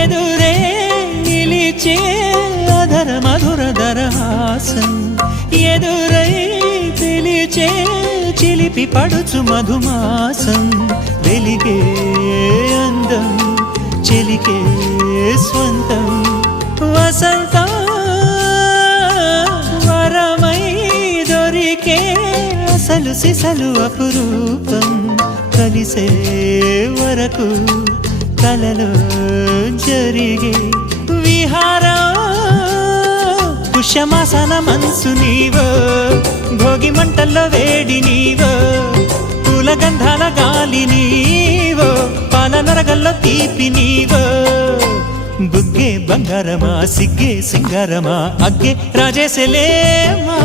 ఎదురే నిలిచే అధర మధుర దరహాసం ఎదురై పిలిచే చిలిపి పడుచు మధుమాసం వెలిగే అందం చెలికే స్వంతం వసంతం వరమై దొరికే అసలు సిసలు అపురూపం కలిసే వరకు కలలో జరిగే విహారం పుష్యమాసన మనసు నీవో భోగి మంటల్లో వేడి నీవో పూల గంధాల గాలి నీవో పాల నరగల్లో తీపి నీవో బుగ్గే బంగారమా సిగ్గే సింగారమా అగ్గే రాజేసలేమా